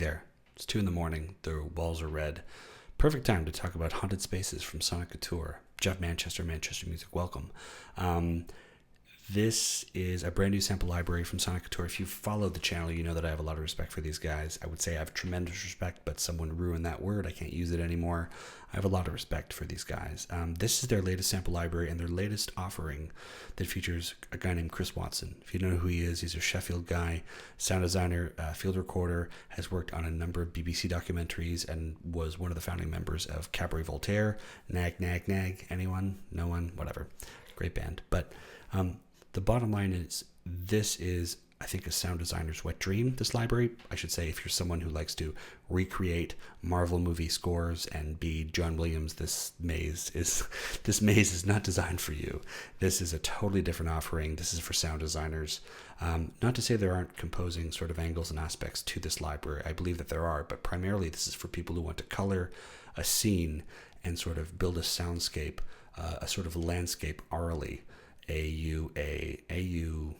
there. It's 2 in the morning. The walls are red. Perfect time to talk about haunted spaces from Soniccouture. Jeff Manchester, Manchester Music, welcome. This is a brand new sample library from Soniccouture. If you followed the channel, you know that I have a lot of respect for these guys. I would say I have tremendous respect, but someone ruined that word. I can't use it anymore. I have a lot of respect for these guys. This is their latest sample library and their latest offering that features a guy named Chris Watson. If you don't know who he is, he's a Sheffield guy, sound designer, field recorder, has worked on a number of BBC documentaries and was one of the founding members of Cabaret Voltaire. Nag, nag, nag. Anyone? No one? Whatever. Great band. But the bottom line is, this is, I think, a sound designer's wet dream, this library. I should say, if you're someone who likes to recreate Marvel movie scores and be John Williams, this maze is not designed for you. This is a totally different offering. This is for sound designers. Not to say there aren't composing sort of angles and aspects to this library. I believe that there are, but primarily this is for people who want to color a scene and sort of build a soundscape, a sort of landscape aurally. A-U-A-U-R-A-L-L-Y,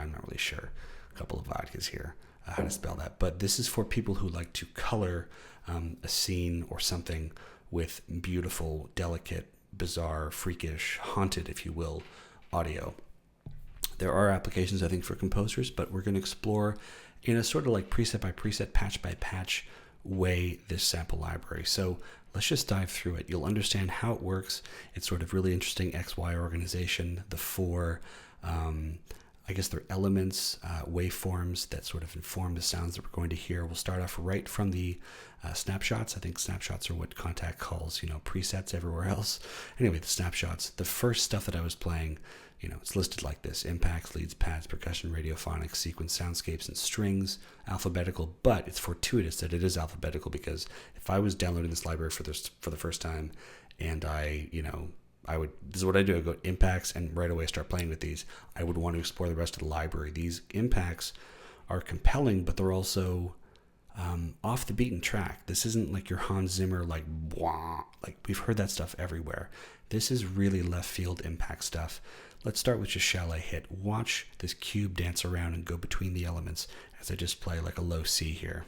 I'm not really sure. A couple of vodkas here, how to spell that. But this is for people who like to color a scene or something with beautiful, delicate, bizarre, freakish, haunted, if you will, audio. There are applications, I think, for composers, but we're going to explore in a sort of like preset by preset, patch by patch way this sample library. So let's just dive through it. You'll understand how it works. It's sort of really interesting XY organization. The four, I guess they're elements, waveforms that sort of inform the sounds that we're going to hear. We'll start off right from the snapshots. I think snapshots are what Contact calls, presets everywhere else. Anyway, the snapshots, the first stuff that I was playing, it's listed like this: impacts, leads, pads, percussion, radiophonics, sequence, soundscapes, and strings, alphabetical. But it's fortuitous that it is alphabetical, because if I was downloading this library for the first time, and this is what I do. I go impacts and right away start playing with these. I would want to explore the rest of the library. These impacts are compelling, but they're also off the beaten track. This isn't like your Hans Zimmer, like we've heard that stuff everywhere. This is really left field impact stuff. Let's start with just Shall I Hit. Watch this cube dance around and go between the elements as I just play like a low C here.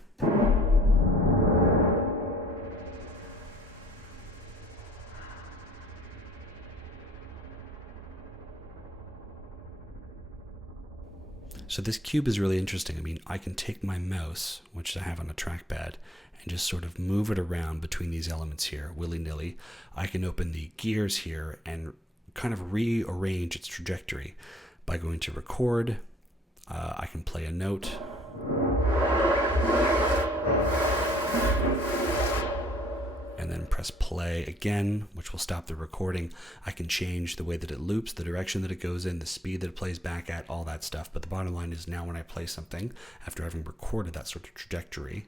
So this cube is really interesting. I mean, I can take my mouse, which I have on a trackpad, and just sort of move it around between these elements here, willy-nilly. I can open the gears here and kind of rearrange its trajectory by going to record. I can play a note. And then press play again, which will stop the recording. I can change the way that it loops, the direction that it goes in, the speed that it plays back at, all that stuff. But the bottom line is, now when I play something, after having recorded that sort of trajectory,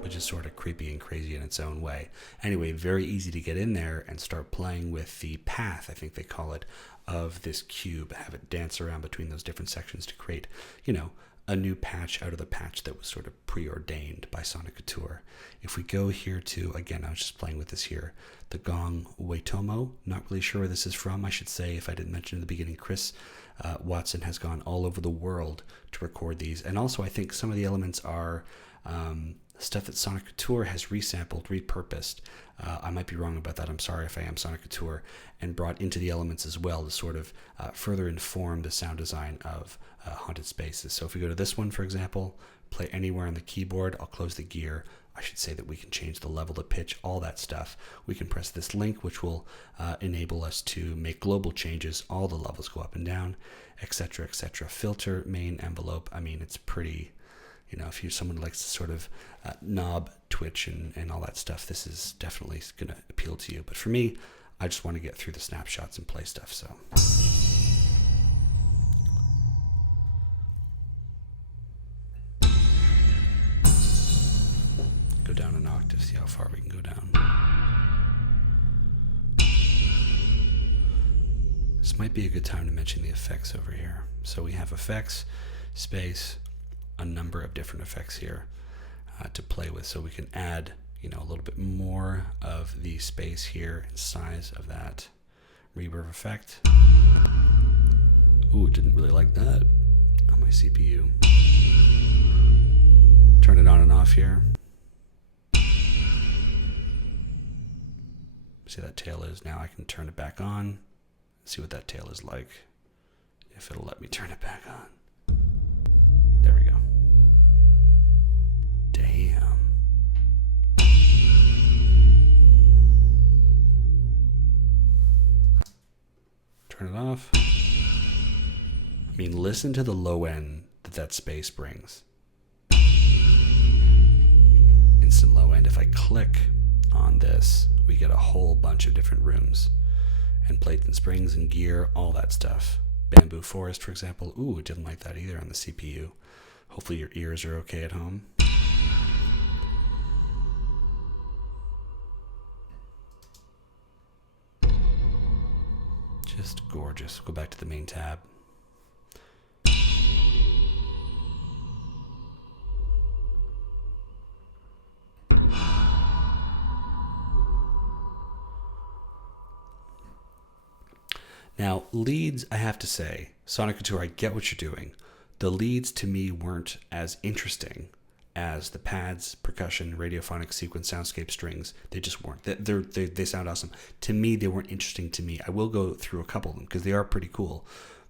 which is sort of creepy and crazy in its own way. Anyway, very easy to get in there and start playing with the path, I think they call it, of this cube. Have it dance around between those different sections to create, a new patch out of the patch that was sort of preordained by Soniccouture. If we go here to, again, I was just playing with this here, the gong Waitomo. Not really sure where this is from. I should say, if I didn't mention in the beginning, Chris Watson has gone all over the world to record these. And also, I think some of the elements are stuff that Soniccouture has resampled, repurposed. I might be wrong about that. I'm sorry if I am. Soniccouture, and brought into the elements as well to sort of further inform the sound design of haunted spaces. So if we go to this one, for example, play anywhere on the keyboard, I'll close the gear. I should say that we can change the level, the pitch, all that stuff. We can press this link, which will enable us to make global changes. All the levels go up and down, etc., etc. Filter, main, envelope. I mean, it's pretty... if you're someone who likes to sort of knob, twitch, and all that stuff, this is definitely going to appeal to you. But for me, I just want to get through the snapshots and play stuff, so... Go down an octave, see how far we can go down. This might be a good time to mention the effects over here. So we have effects, space, a number of different effects here to play with. So we can add, a little bit more of the space here and size of that reverb effect. Ooh, didn't really like that on my CPU. Turn it on and off here. See that tail is. Now I can turn it back on. See what that tail is like. If it'll let me turn it back on. There we go. Damn. Turn it off. I mean, listen to the low end that space brings. Instant low end. If I click on this, we get a whole bunch of different rooms. And plates and springs and gear, all that stuff. Bamboo forest, for example. Ooh, didn't like that either on the CPU. Hopefully your ears are okay at home. Just gorgeous. Go back to the main tab. Now, leads, I have to say, Soniccouture, I get what you're doing. The leads to me weren't as interesting as the pads, percussion, radiophonic sequence, soundscape strings. They just weren't. They sound awesome. To me, they weren't interesting to me. I will go through a couple of them because they are pretty cool.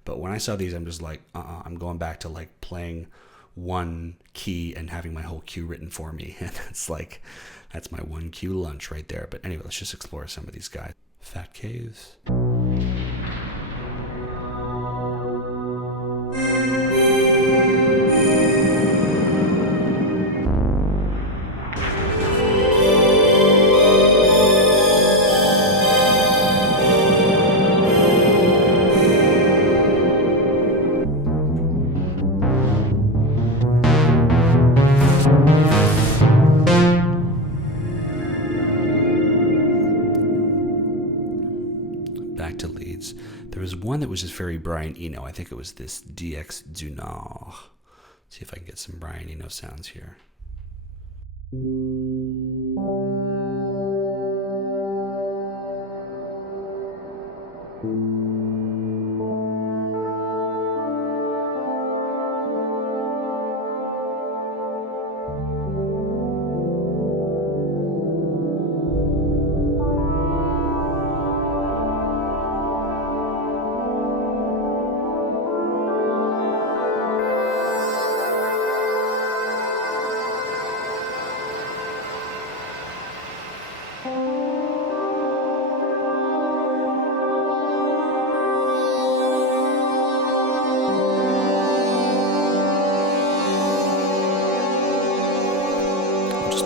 But when I saw these, I'm just like, I'm going back to like playing one key and having my whole cue written for me. And that's my one cue lunch right there. But anyway, let's just explore some of these guys. Fat Caves. Back to leads. There was one that was just very Brian Eno. I think it was this DX du Nord. See if I can get some Brian Eno sounds here.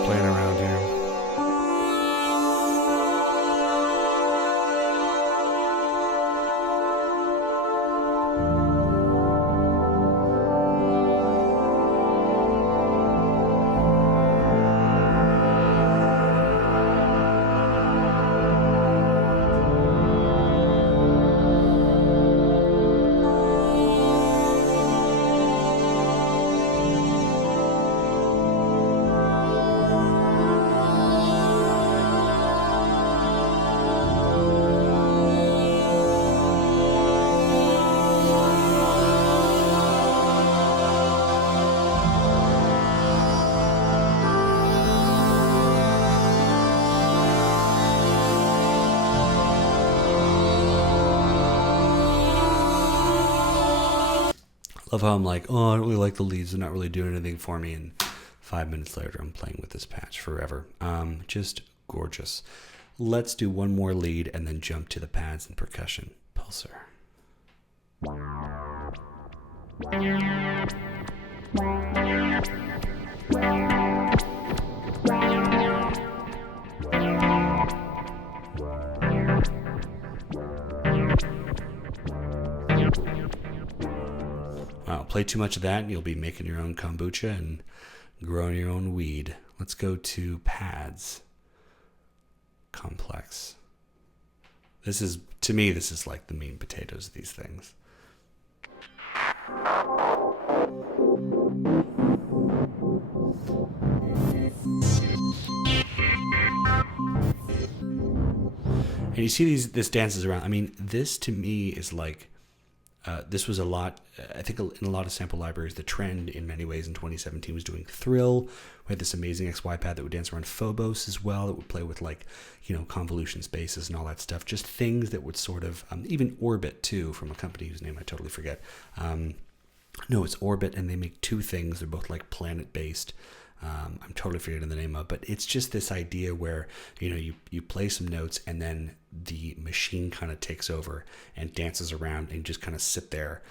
Playing around here. Love how I'm like, oh, I don't really like the leads. They're not really doing anything for me. And 5 minutes later, I'm playing with this patch forever. Just gorgeous. Let's do one more lead and then jump to the pads and percussion. Pulsar. Play too much of that and you'll be making your own kombucha and growing your own weed. Let's go to pads. Complex. This is, to me, this is like the meat and potatoes of these things. And you see this dances around. I mean, this to me is like this was a lot, I think in a lot of sample libraries, the trend in many ways in 2017 was doing Thrill. We had this amazing XY pad that would dance around Phobos as well. It would play with like, convolution spaces and all that stuff. Just things that would sort of, even Orbit too, from a company whose name I totally forget. No, it's Orbit, and they make two things. They're both like planet-based. I'm totally forgetting the name of, but it's just this idea where, you play some notes and then the machine kind of takes over and dances around and you just kind of sit there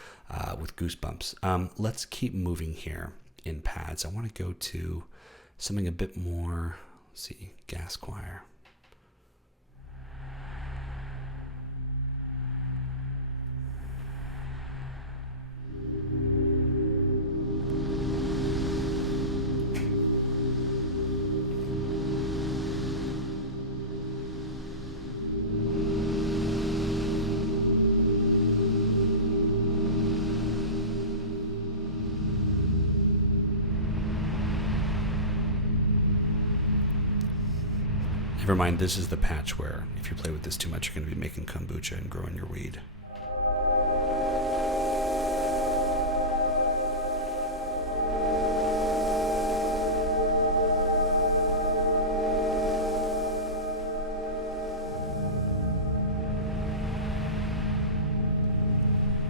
with goosebumps. Let's keep moving here in pads. I want to go to something a bit more, let's see, gas choir. Never mind, this is the patch where if you play with this too much, you're going to be making kombucha and growing your weed.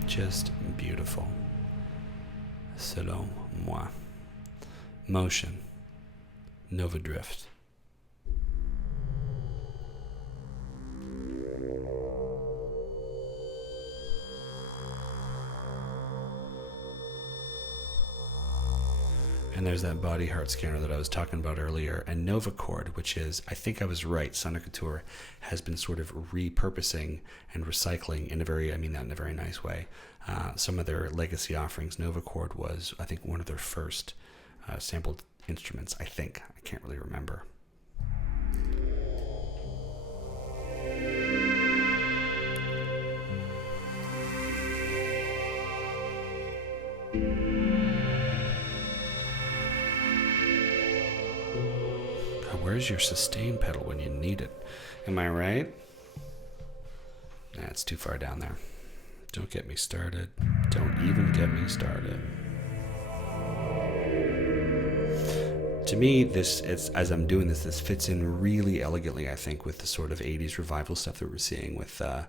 Just beautiful. Selon moi. Motion. Nova Drift. And there's that body heart scanner that I was talking about earlier, and Nova Chord, which is, I think I was right, Soniccouture has been sort of repurposing and recycling in a very, I mean that in a very nice way, some of their legacy offerings. Nova Chord was, I think, one of their first sampled instruments, I think. I can't really remember. Where's your sustain pedal when you need it? Am I right? Nah, it's too far down there. Don't get me started. Don't even get me started. To me, it's as I'm doing this fits in really elegantly, I think, with the sort of 80s revival stuff that we're seeing with, well,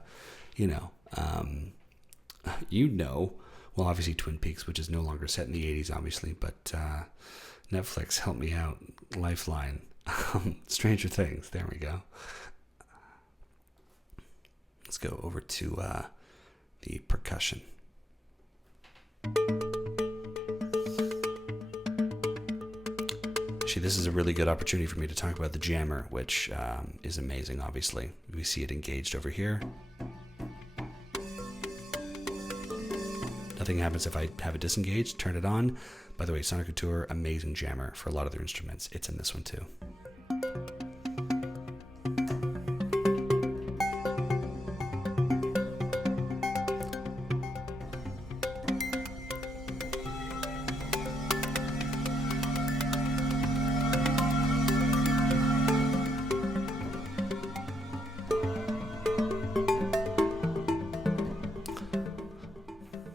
obviously Twin Peaks, which is no longer set in the 80s, obviously, but Netflix, help me out. Lifeline. Stranger Things. There we go. Let's go over to the percussion. Actually, this is a really good opportunity for me to talk about the jammer, which is amazing, obviously. We see it engaged over here. Nothing happens if I have it disengaged. Turn it on. By the way, Soniccouture, amazing jammer for a lot of their instruments. It's in this one too.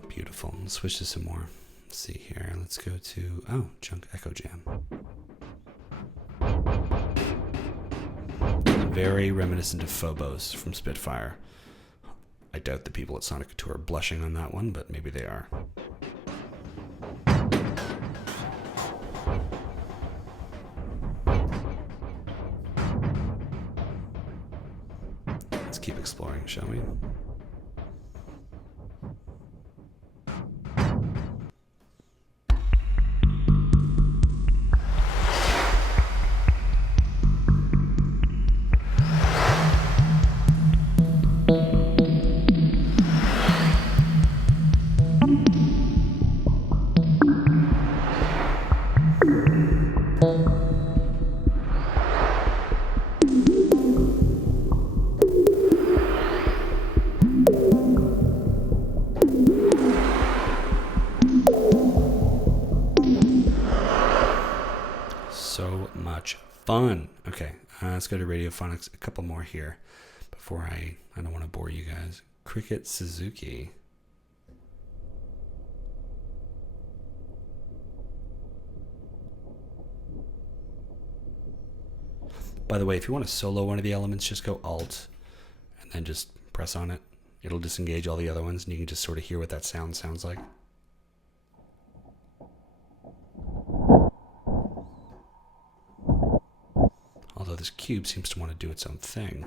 Beautiful. Let's switch to some more. Let's see here. Let's go to, Chunk Echo Jam. Very reminiscent of Phobos from Spitfire. I doubt the people at Soniccouture are blushing on that one, but maybe they are. Let's keep exploring, shall we? Fun. Okay, let's go to Radiophonics. A couple more here before I don't want to bore you guys. Cricket Suzuki. By the way, if you want to solo one of the elements, just go Alt and then just press on it. It'll disengage all the other ones, and you can just sort of hear what that sound sounds like. Although this cube seems to want to do its own thing.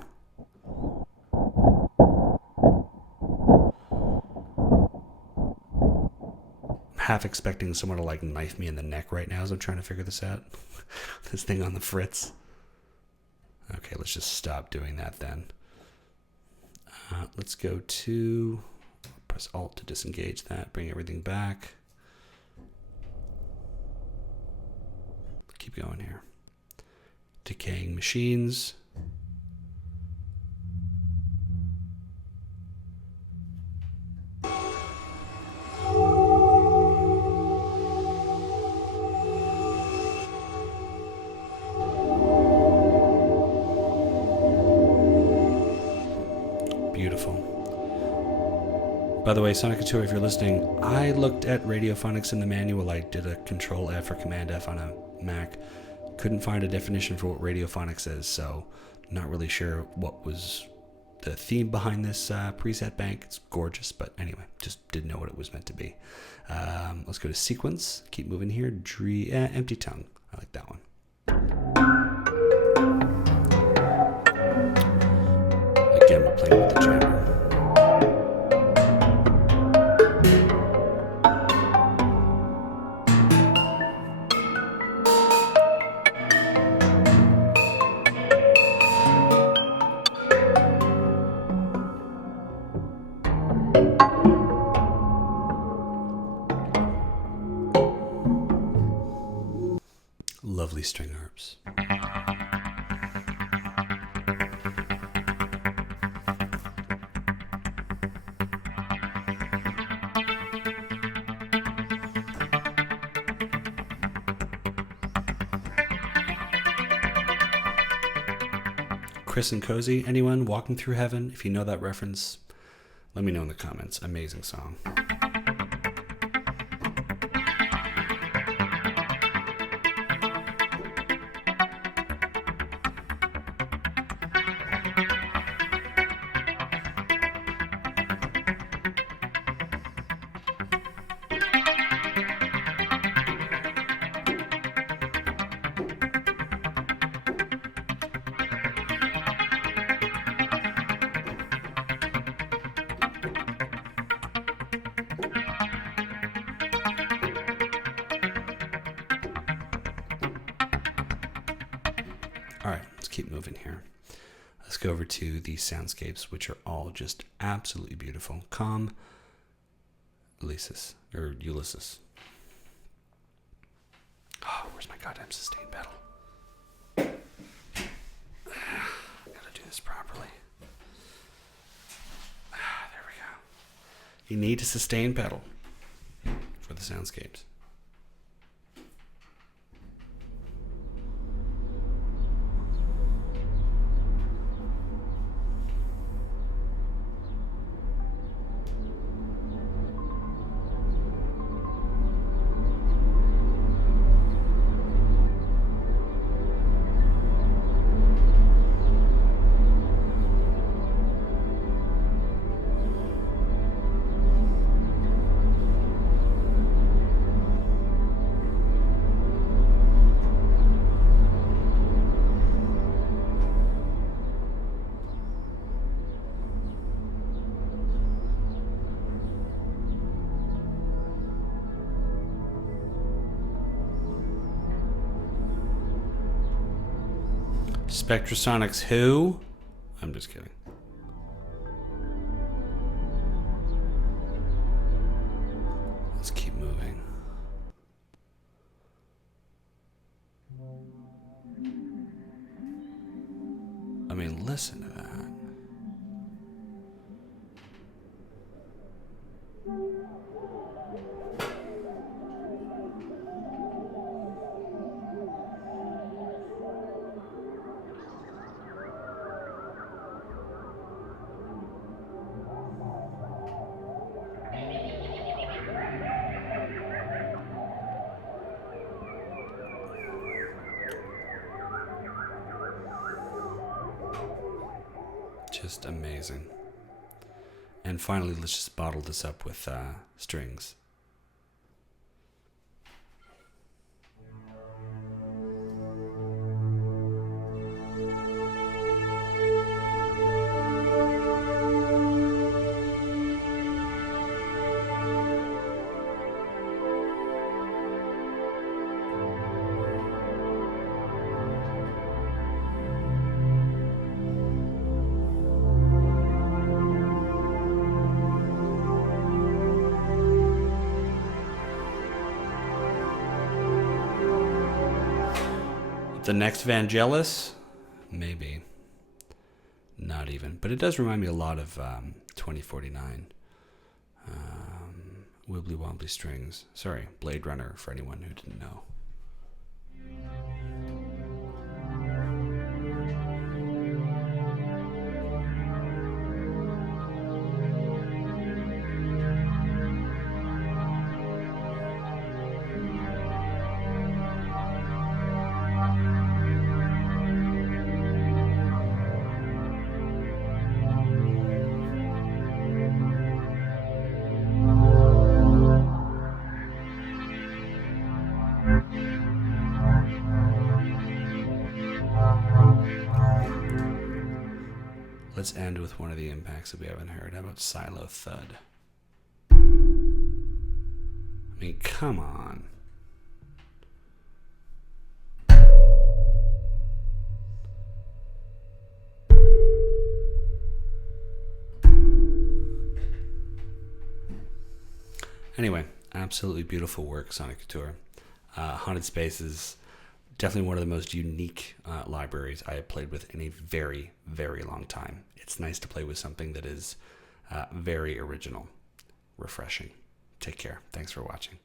I'm half expecting someone to like knife me in the neck right now as I'm trying to figure this out. This thing on the fritz. Okay, let's just stop doing that then. Let's go to, press Alt to disengage that, bring everything back. Keep going here. Decaying machines. Beautiful. By the way, Soniccouture, if you're listening, I looked at radiophonics in the manual. I did a Control F or Command F on a Mac. Couldn't find a definition for what radiophonics is, so not really sure what was the theme behind this preset bank. It's gorgeous, but anyway, just didn't know what it was meant to be. Let's go to sequence. Keep moving here. Empty tongue. I like that one. Again, we're playing with the jammer. Lovely string harps. Chris and Cozy, anyone? Walking Through Heaven? If you know that reference, let me know in the comments. Amazing song. All right, let's keep moving here. Let's go over to the soundscapes, which are all just absolutely beautiful. Calm Ulysses. Oh, where's my goddamn sustain pedal? I gotta do this properly. There we go. You need a sustain pedal for the soundscapes. Spectrasonics who? I'm just kidding. Let's keep moving. I mean, listen to that. Just amazing. And finally, let's just bottle this up with strings. The next Vangelis? Maybe. Not even. But it does remind me a lot of 2049. Wibbly wobbly strings. Sorry, Blade Runner for anyone who didn't know. Let's end with one of the impacts that we haven't heard. How about Silo Thud? I mean, come on. Anyway, absolutely beautiful work, Soniccouture. Haunted Spaces, definitely one of the most unique libraries I have played with in a very, very long time. It's nice to play with something that is very original, refreshing. Take care. Thanks for watching.